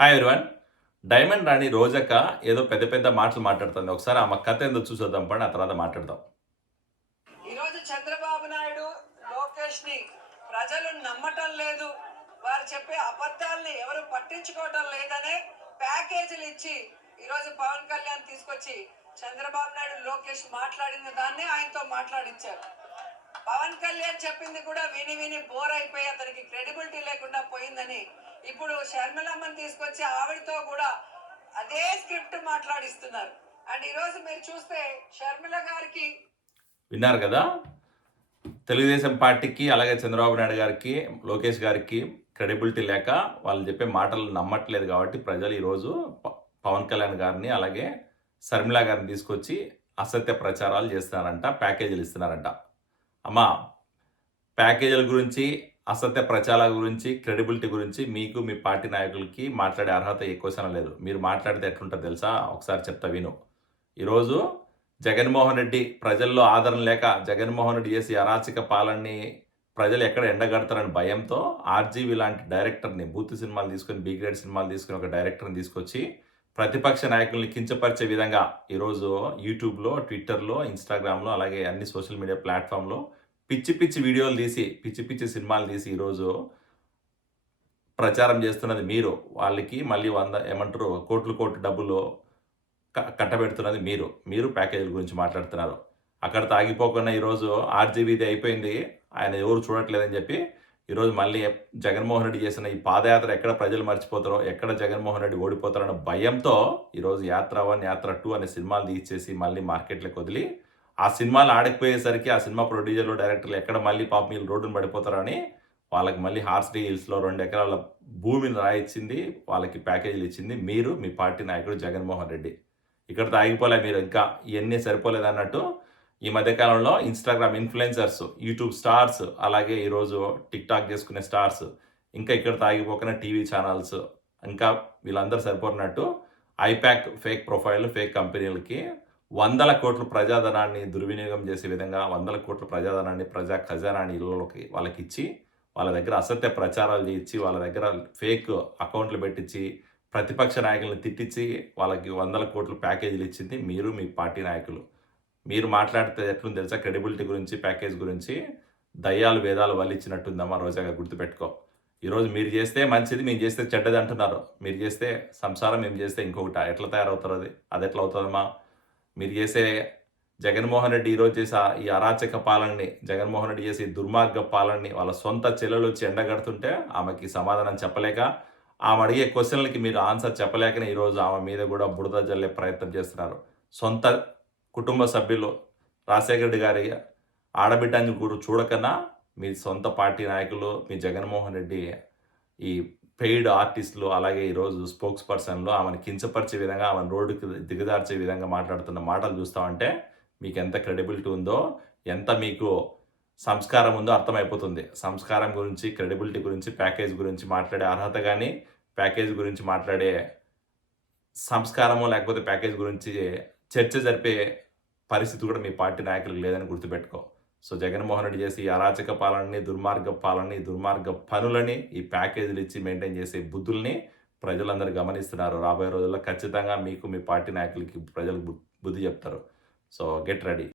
Hi everyone. Diamond రాణి రోజక్క ఏదో పెద్ద పెద్ద మాటలు మాట్లాడుతుంది. ఒకసారి ఆమె కథ ఏందో చూసొద్దాం పండి, ఆ తర్వాత మాట్లాడదాం. ఈరోజు చంద్రబాబు నాయుడు లోకేష్ ని ప్రజలు నమ్మటం లేదు, వారు చెప్పే అబద్ధాలని ఎవరు పట్టించుకోవటం లేదనే ప్యాకేజీలు ఇచ్చి ఈరోజు పవన్ కళ్యాణ్ తీసుకొచ్చి చంద్రబాబు నాయుడు లోకేష్ మాట్లాడిన దాన్ని ఆయనతో మాట్లాడించారు. పవన్ కళ్యాణ్ చెప్పింది కూడా విని విని బోర్ అయిపోయి అతనికి క్రెడిబిలిటీ లేకుండా పోయిందని ఇప్పుడు షర్మిలమ్మని తీసుకొచ్చి ఆవిడతో కూడా అదే స్క్రిప్ట్ మాట్లాడిస్తున్నారు. అండ్ ఈరోజు మీరు చూస్తే షర్మిల గారికి విన్నారు కదా, తెలుగుదేశం పార్టీకి అలాగే చంద్రబాబు నాయుడు గారికి లోకేష్ గారికి క్రెడిబిలిటీ లేక వాళ్ళు చెప్పే మాటలు నమ్మట్లేదు కాబట్టి ప్రజలు ఈరోజు పవన్ కళ్యాణ్ గారిని అలాగే శర్మిల గారిని తీసుకొచ్చి అసత్య ప్రచారాలు చేస్తున్నారంట, ప్యాకేజీలు ఇస్తున్నారంట. అమ్మా, ప్యాకేజీల గురించి, అసత్య ప్రచారాల గురించి, క్రెడిబిలిటీ గురించి మీకు మీ పార్టీ నాయకులకి మాట్లాడే అర్హత ఎక్కువ లేదు. మీరు మాట్లాడితే ఎట్లుంటుంది తెలుసా? ఒకసారి చెప్తా విను. ఈరోజు జగన్మోహన్ రెడ్డి ప్రజల్లో ఆదరణ లేక జగన్మోహన్ రెడ్డి చేసి అరాచక పాలనని ప్రజలు ఎక్కడ ఎండగడతారని భయంతో ఆర్జీవి లాంటి డైరెక్టర్ని, బూత్ సినిమాలు తీసుకొని, బి గ్రేడ్ సినిమాలు తీసుకుని ఒక డైరెక్టర్ని తీసుకొచ్చి ప్రతిపక్ష నాయకుల్ని కించపరిచే విధంగా ఈరోజు యూట్యూబ్లో, ట్విట్టర్లో, ఇన్స్టాగ్రామ్లో అలాగే అన్ని సోషల్ మీడియా ప్లాట్ఫామ్లో పిచ్చి పిచ్చి వీడియోలు తీసి, పిచ్చి పిచ్చి సినిమాలు తీసి ఈరోజు ప్రచారం చేస్తున్నది మీరు. వాళ్ళకి మళ్ళీ కోట్లు డబ్బులు కట్టబెడుతున్నది మీరు. మీరు ప్యాకేజీల గురించి మాట్లాడుతున్నారు. అక్కడ తాగిపోకుండా ఈరోజు ఆర్జీవీది అయిపోయింది, ఆయన ఎవరు చూడట్లేదని చెప్పి ఈరోజు మళ్ళీ జగన్మోహన్ రెడ్డి చేసిన ఈ పాదయాత్ర ఎక్కడ ప్రజలు మర్చిపోతారో, ఎక్కడ జగన్మోహన్ రెడ్డి ఓడిపోతారన్న భయంతో ఈరోజు యాత్ర 1, యాత్ర 2 అనే సినిమాలు తీసేసి మళ్ళీ మార్కెట్లోకి వదిలి, ఆ సినిమాలు ఆడకపోయేసరికి ఆ సినిమా ప్రొడ్యూసర్లు, డైరెక్టర్లు ఎక్కడ మళ్ళీ పాపం వీళ్ళు రోడ్డును పడిపోతారని వాళ్ళకి మళ్ళీ హార్స్డీ హిల్స్లో 2 ఎకరాల భూమిని రాయిచ్చింది, వాళ్ళకి ప్యాకేజీలు ఇచ్చింది మీరు, మీ పార్టీ నాయకుడు జగన్మోహన్ రెడ్డి. ఇక్కడ తాగిపోలే మీరు, ఇంకా ఇవన్నీ సరిపోలేదు అన్నట్టు ఈ మధ్యకాలంలో ఇన్స్టాగ్రామ్ ఇన్ఫ్లుయెన్సర్స్, యూట్యూబ్ స్టార్స్, అలాగే ఈరోజు టిక్టాక్ చేసుకునే స్టార్స్, ఇంకా ఇక్కడ తాగిపోకుండా టీవీ ఛానల్స్, ఇంకా వీళ్ళందరూ సరిపోతున్నట్టు ఐప్యాక్ ఫేక్ ప్రొఫైల్, ఫేక్ కంపెనీలకి 100 కోట్ల ప్రజాధనాన్ని దుర్వినియోగం చేసే విధంగా 100 కోట్ల ప్రజాధనాన్ని, ప్రజా ఖజానాన్ని ఇళ్ళలోకి వాళ్ళకి ఇచ్చి, వాళ్ళ దగ్గర అసత్య ప్రచారాలు చేయించి, వాళ్ళ దగ్గర ఫేక్ అకౌంట్లు పెట్టించి, ప్రతిపక్ష నాయకులను తిట్టించి వాళ్ళకి 100 కోట్ల ప్యాకేజీలు ఇచ్చింది మీరు, మీ పార్టీ నాయకులు. మీరు మాట్లాడితే ఎట్లుంది తెలుసా? క్రెడిబిలిటీ గురించి, ప్యాకేజ్ గురించి దయ్యాలు వేదాలు వల్లిచ్చినట్టుందమ్మా రోజాగా, గుర్తుపెట్టుకో. ఈరోజు మీరు చేస్తే మంచిది, మేము చేస్తే చెడ్డది అంటున్నారు. మీరు చేస్తే సంసారం, మేము చేస్తే ఇంకొకటి. ఎట్లా తయారవుతారు? అది ఎట్లా అవుతుందమ్మా? మీరు చేసే జగన్మోహన్ రెడ్డి ఈరోజు చేసే ఈ అరాచక పాలనని, జగన్మోహన్ రెడ్డి చేసే దుర్మార్గ పాలనని వాళ్ళ సొంత చెల్లెలు వచ్చి ఎండగడుతుంటే ఆమెకి సమాధానం చెప్పలేక, ఆమె అడిగే క్వశ్చన్లకి మీరు ఆన్సర్ చెప్పలేకనే ఈరోజు ఆమె మీద కూడా బురద జల్లే ప్రయత్నం చేస్తున్నారు. సొంత కుటుంబ సభ్యులు రాజశేఖర రెడ్డి గారి ఆడబిడ్డని కూడా చూడకన్నా మీ సొంత పార్టీ నాయకులు, మీ జగన్మోహన్ రెడ్డి ఈ పెయిడ్ ఆర్టిస్టులు, అలాగే ఈరోజు స్పోక్స్ పర్సన్లు ఆమెను కించపరిచే విధంగా, ఆమెను రోడ్డుకి దిగదార్చే విధంగా మాట్లాడుతున్న మాటలు చూస్తామంటే మీకు ఎంత క్రెడిబిలిటీ ఉందో, ఎంత మీకు సంస్కారం ఉందో అర్థమైపోతుంది. సంస్కారం గురించి, క్రెడిబిలిటీ గురించి, ప్యాకేజ్ గురించి మాట్లాడే అర్హత కానీ, ప్యాకేజ్ గురించి మాట్లాడే సంస్కారము, లేకపోతే ప్యాకేజ్ గురించి చర్చ జరిపే పరిస్థితి కూడా మీ పార్టీ నాయకులకు లేదని గుర్తుపెట్టుకో. సో జగన్మోహన్ రెడ్డి చేసి ఈ అరాచక పాలనని, దుర్మార్గ పాలనని, దుర్మార్గ పనులని, ఈ ప్యాకేజీలు ఇచ్చి మెయింటైన్ చేసే బుద్ధుల్ని ప్రజలందరూ గమనిస్తున్నారు. రాబోయే రోజుల్లో ఖచ్చితంగా మీకు, మీ పార్టీ నాయకులకి ప్రజలు బుద్ధి చెప్తారు. So get ready.